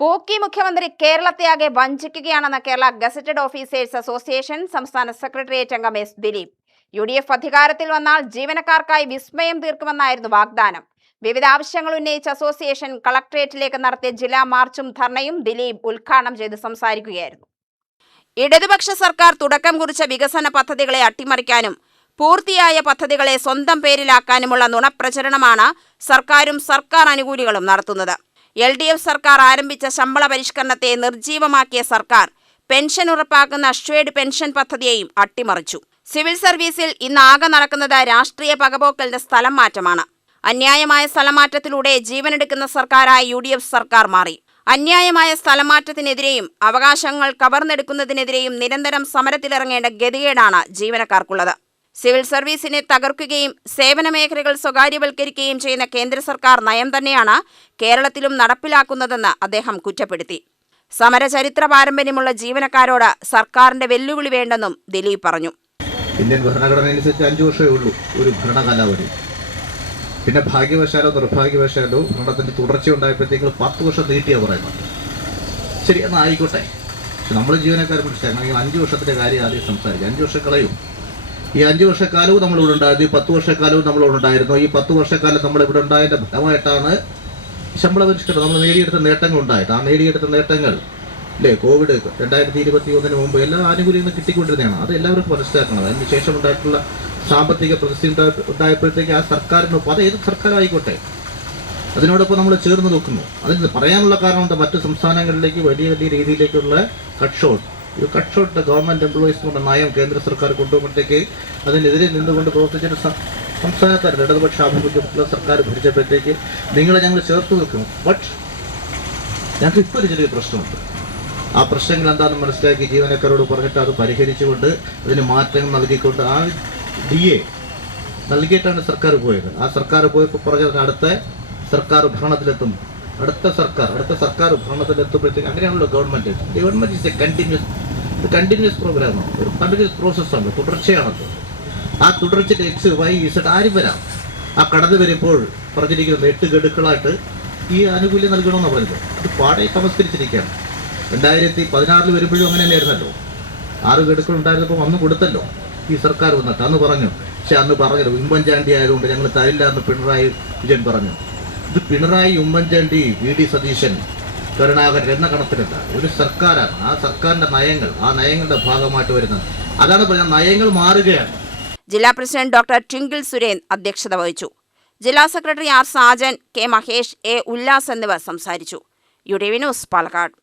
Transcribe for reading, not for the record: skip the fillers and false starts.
പോക്കി മുഖ്യമന്ത്രി കേരളത്തെയാകെ വഞ്ചിക്കുകയാണെന്ന Kerala gazetted officers association സംസ്ഥാന സെക്രട്ടേറിയറ്റ് അംഗം എസ് ദിലീപ്. UDF അധികാരത്തിൽ വന്നാൽ ജീവനക്കാർക്കായി വിസ്മയം തീർക്കുമെന്നായിരുന്നു വാഗ്ദാനം. വിവിധ ആവശ്യങ്ങൾ ഉന്നയിച്ച അസോസിയേഷൻ കളക്ടറേറ്റിലേക്ക് നടത്തിയ ജില്ലാ മാർച്ചും ധർണയും ദിലീപ് ഉദ്ഘാടനം ചെയ്ത് സംസാരിക്കുകയായിരുന്നു. ഇടതുപക്ഷ സർക്കാർ തുടക്കം കുറിച്ച വികസന പദ്ധതികളെ അട്ടിമറിക്കാനും പൂർത്തിയായ പദ്ധതികളെ സ്വന്തം പേരിലാക്കാനുമുള്ള നുണപ്രചരണമാണ് സർക്കാരും സർക്കാർ അനുകൂലികളും നടത്തുന്നത്. LDF സർക്കാർ ആരംഭിച്ച ശമ്പള പരിഷ്കരണത്തെ നിർജീവമാക്കിയ സർക്കാർ പെൻഷൻ ഉറപ്പാക്കുന്ന അഷ്വേഡ് പെൻഷൻ പദ്ധതിയെയും അട്ടിമറിച്ചു. സിവിൽ സർവീസിൽ ഇന്ന് ആകെ നടക്കുന്നത് രാഷ്ട്രീയ പകപോക്കലിന്റെ സ്ഥലം മാറ്റമാണ്. അന്യായമായ സ്ഥലമാറ്റത്തിലൂടെ ജീവനെടുക്കുന്ന സർക്കാരായി UDF സർക്കാർ മാറി. അന്യായമായ സ്ഥലമാറ്റത്തിനെതിരെയും അവകാശങ്ങൾ കവർന്നെടുക്കുന്നതിനെതിരെയും നിരന്തരം സമരത്തിലിറങ്ങേണ്ട ഗതികേടാണ് ജീവനക്കാർക്കുള്ളത്. സിവിൽ സർവീസിനെ തകർക്കുകയും സേവന മേഖലകൾ സ്വകാര്യവൽക്കരിക്കുകയും ചെയ്യുന്ന കേന്ദ്ര സർക്കാർ നയം തന്നെയാണ് കേരളത്തിലും നടപ്പിലാക്കുന്നതെന്ന് അദ്ദേഹം കുറ്റപ്പെടുത്തി. സമരചരിത്ര പാരമ്പര്യമുള്ള ജീവനക്കാരോട് സർക്കാരിന്റെ വെല്ലുവിളി വേണ്ടെന്നും ദിലീപ് പറഞ്ഞു. ഇന്ത്യൻ ഭരണഘടന അനുസരിച്ച് 5 വർഷമേ ഉള്ളൂ ഒരു ഭരണകാലാവധി. പിന്നെ ഭാഗ്യവശാലോ നിർഭാഗ്യവശാലോ ഭരണത്തിന്റെ തുടർച്ച ഉണ്ടായപ്പോഴത്തേക്കും 10 വർഷം നീട്ടിയാണ് പറയുന്നത്. ശരി, എന്നാൽ ആയിക്കോട്ടെ. പക്ഷെ നമ്മൾ ജീവനക്കാരെ പിടിച്ചാൽ 5 വർഷത്തിന്റെ കാര്യം ആദ്യം സംസാരിക്കും. 5 വർഷം കളയും. ഈ 5 വർഷക്കാലവും നമ്മളിവിടെ ഉണ്ടായിരുന്നു, ഈ 10 വർഷക്കാലവും നമ്മളിവിടെ ഉണ്ടായിരുന്നു. ഈ 10 വർഷക്കാലം നമ്മളിവിടെ ഉണ്ടായതിൻ്റെ ഫലമായിട്ടാണ് ശമ്പള പരിഷ്കരണം നമ്മൾ നേടിയെടുത്ത നേട്ടങ്ങൾ ഉണ്ടായത്. ആ നേടിയെടുത്ത നേട്ടങ്ങൾ കോവിഡ് 2021 മുമ്പ് എല്ലാ ആനുകൂല്യങ്ങളും കിട്ടിക്കൊണ്ടിരുന്നതാണ്. അത് എല്ലാവർക്കും മനസ്സിലാക്കണം. അതിന് ശേഷം ഉണ്ടായിട്ടുള്ള സാമ്പത്തിക പ്രതിസന്ധി ഉണ്ടായപ്പോഴത്തേക്ക് ആ സർക്കാരിന് അത് ഏത് സർക്കാരായിക്കോട്ടെ അതിനോടൊപ്പം നമ്മൾ ചേർന്ന് നോക്കുന്നു. അതിന് പറയാനുള്ള കാരണം എന്താ, മറ്റു സംസ്ഥാനങ്ങളിലേക്ക് വലിയ വലിയ രീതിയിലേക്കുള്ള കട്ട് ഷോട്ട് ഗവൺമെൻറ് എംപ്ലോയീസ് എന്ന നയം കേന്ദ്ര സർക്കാർ കൊണ്ടുപോകുമ്പോഴത്തേക്ക് അതിനെതിരെ നിന്നുകൊണ്ട് പ്രവർത്തിച്ചൊരു സംസ്ഥാനത്തായിരുന്നു ഇടതുപക്ഷ ആഭിമുഖ്യമുള്ള സർക്കാർ ഭരിച്ചപ്പോഴത്തേക്ക് നിങ്ങളെ ഞങ്ങൾ ചേർത്ത് നിൽക്കും. ബട്ട് ഞങ്ങൾക്ക് ഇപ്പോൾ ഒരു ചെറിയ പ്രശ്നമുണ്ട്. ആ പ്രശ്നങ്ങൾ എന്താണെന്ന് മനസ്സിലാക്കി ജീവനക്കാരോട് പറഞ്ഞിട്ട് അത് പരിഹരിച്ചുകൊണ്ട് അതിന് മാറ്റങ്ങൾ നൽകിക്കൊണ്ട് ആ DA നൽകിയിട്ടാണ് സർക്കാർ പോയത്. ആ സർക്കാർ പോയപ്പോൾ പറഞ്ഞത് അടുത്ത സർക്കാർ ഭരണത്തിലെത്തും, അടുത്ത സർക്കാർ ഭരണത്തിലെത്തുമ്പോഴത്തേക്ക് അങ്ങനെയാണല്ലോ ഗവൺമെൻറ് ഈസ് എ കണ്ടിന്യൂസ് പ്രോഗ്രാമാണ്, ഒരു കണ്ടിന്യൂസ് പ്രോസസ്സാണ്, തുടർച്ചയാണത്. ആ തുടർച്ചയ്ക്ക് XYZ ആരും വരാം. ആ കടന്നു വരുമ്പോൾ പറഞ്ഞിരിക്കുന്നത് 8 ഗഡുക്കളായിട്ട് ഈ ആനുകൂല്യം നൽകണമെന്നാണ് പറഞ്ഞത്. അത് പാടെ സംസ്കരിച്ചിരിക്കുകയാണ്. 2016 വരുമ്പോഴും അങ്ങനെ തന്നെയായിരുന്നല്ലോ. 6 ഗഡുക്കൾ ഉണ്ടായിരുന്നപ്പോൾ അന്ന് കൊടുത്തല്ലോ ഈ സർക്കാർ വന്നിട്ട്. അന്ന് പറഞ്ഞു, പക്ഷെ അന്ന് പറഞ്ഞത് ഉമ്മൻചാണ്ടി ആയതുകൊണ്ട് ഞങ്ങൾ തരില്ല എന്ന് പിണറായി വിജയൻ പറഞ്ഞു. ഇത് പിണറായി, ഉമ്മൻചാണ്ടി, VD സതീശൻ, കരുണാകരൻ എന്ന കണക്കിലല്ല, ഒരു സർക്കാരാണ്. ആ സർക്കാരിന്റെ നയങ്ങൾ, ആ നയങ്ങളുടെ ഭാഗമായിട്ട് വരുന്നത്. അതാണ് പറഞ്ഞത്, നയങ്ങൾ മാറുകയാണ്. ജില്ലാ പ്രസിഡന്റ് ഡോക്ടർ ട്വിങ്കിൾ സുരേൻ അധ്യക്ഷത വഹിച്ചു. ജില്ലാ secretary R Sajan, K Mahesh, A Ullas എന്നിവർ സംസാരിച്ചു. UTV news, Palakkad.